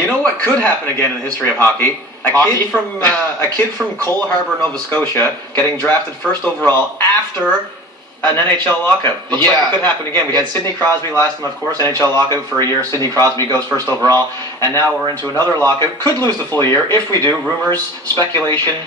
You know what could happen again in the history of hockey? A kid from Cole Harbour, Nova Scotia, getting drafted first overall after an NHL lockout. Looks like it could happen again. We had Sidney Crosby last time, of course, NHL lockout for a year. Sidney Crosby goes first overall, and now we're into another lockout. Could lose the full year. If we do, rumors, speculation,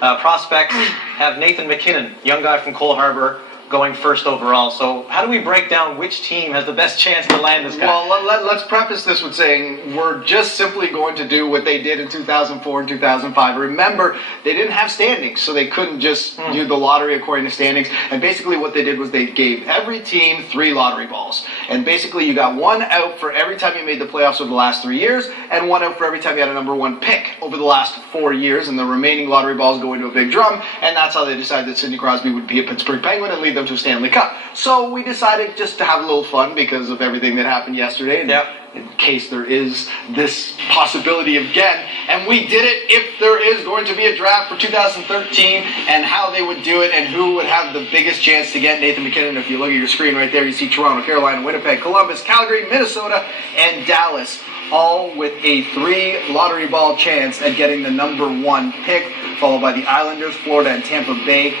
prospects have Nathan MacKinnon, young guy from Cole Harbour, going first overall. So how do we break down which team has the best chance to land this guy? Well, let's preface this with saying we're just simply going to do what they did in 2004 and 2005. Remember, they didn't have standings, so they couldn't just do the lottery according to standings. And basically what they did was they gave every team 3 lottery balls. And basically you got 1 out for every time you made the playoffs over the last 3 years, and 1 out for every time you had a #1 pick over the last 4 years. And the remaining lottery balls go into a big drum, and that's how they decided that Sidney Crosby would be a Pittsburgh Penguin and lead them to a Stanley Cup. So we decided just to have a little fun because of everything that happened yesterday, and in case there is this possibility again. And we did it if there is going to be a draft for 2013 and how they would do it and who would have the biggest chance to get Nathan MacKinnon. If you look at your screen right there, you see Toronto, Carolina, Winnipeg, Columbus, Calgary, Minnesota, and Dallas, all with a 3 lottery ball chance at getting the #1 pick, followed by the Islanders, Florida, and Tampa Bay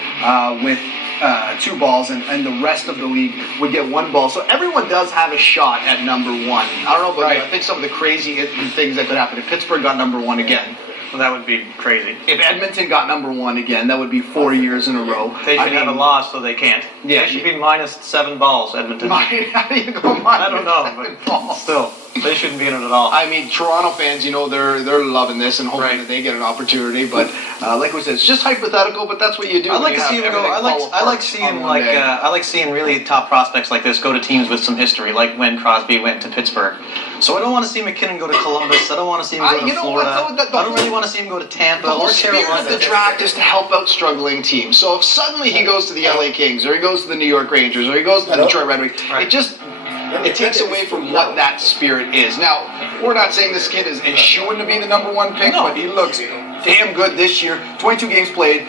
with 2 balls, and the rest of the league would get 1 ball. So everyone does have a shot at #1. I don't know about you. I think some of the crazy things that could happen if Pittsburgh got #1 again. Well, that would be crazy. If Edmonton got #1 again, that would be 4 years in a row. They should have a loss, so they can't. Yeah, they should be -7 balls, Edmonton. How do you go minus? I don't know, but still, they shouldn't be in it at all. I mean, Toronto fans, you know, they're loving this and hoping that they get an opportunity. But like we said, it's just hypothetical. But that's what you do. I like to see them go. I like seeing really top prospects like this go to teams with some history, like when Crosby went to Pittsburgh. So I don't want to see MacKinnon go to Columbus. I don't want to see him go to Florida. I don't really want to see him go to Tampa or Carolina. The spirit of the draft is to help out struggling teams. So if suddenly he goes to the LA Kings, or he goes to the New York Rangers, or he goes to the Detroit Red Wings, it takes away from what that spirit is. Now, we're not saying this kid is shooing to be the #1 pick, but he looks damn good this year. 22 games played.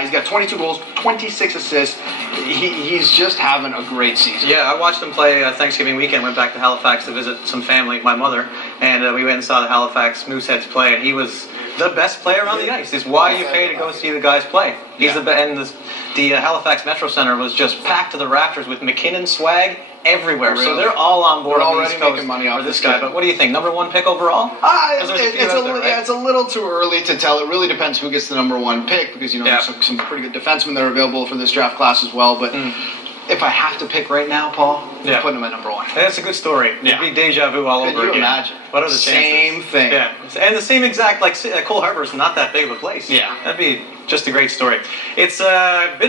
He's got 22 goals, 26 assists. He's just having a great season. Yeah, I watched him play Thanksgiving weekend. Went back to Halifax to visit some family, my mother, and we went and saw the Halifax Mooseheads play, and he was the best player on the ice. It's why you pay to go see the guys play. He's the best. And the Halifax Metro Center was just packed to the rafters with MacKinnon swag everywhere. Really? So they're all on board on the East Coast money off for this guy. But what do you think? #1 pick overall? It's a little too early to tell. It really depends who gets the #1 pick, because there's some pretty good defensemen that are available for this draft class as well. But if I have to pick right now, Paul, I'm putting him at #1. That's a good story. It'd be deja vu all over again. Could you imagine? What are the chances? Same thing. Yeah, and the same exact, like Cole Harbour's not that big of a place. Yeah. That'd be just a great story. It's a bit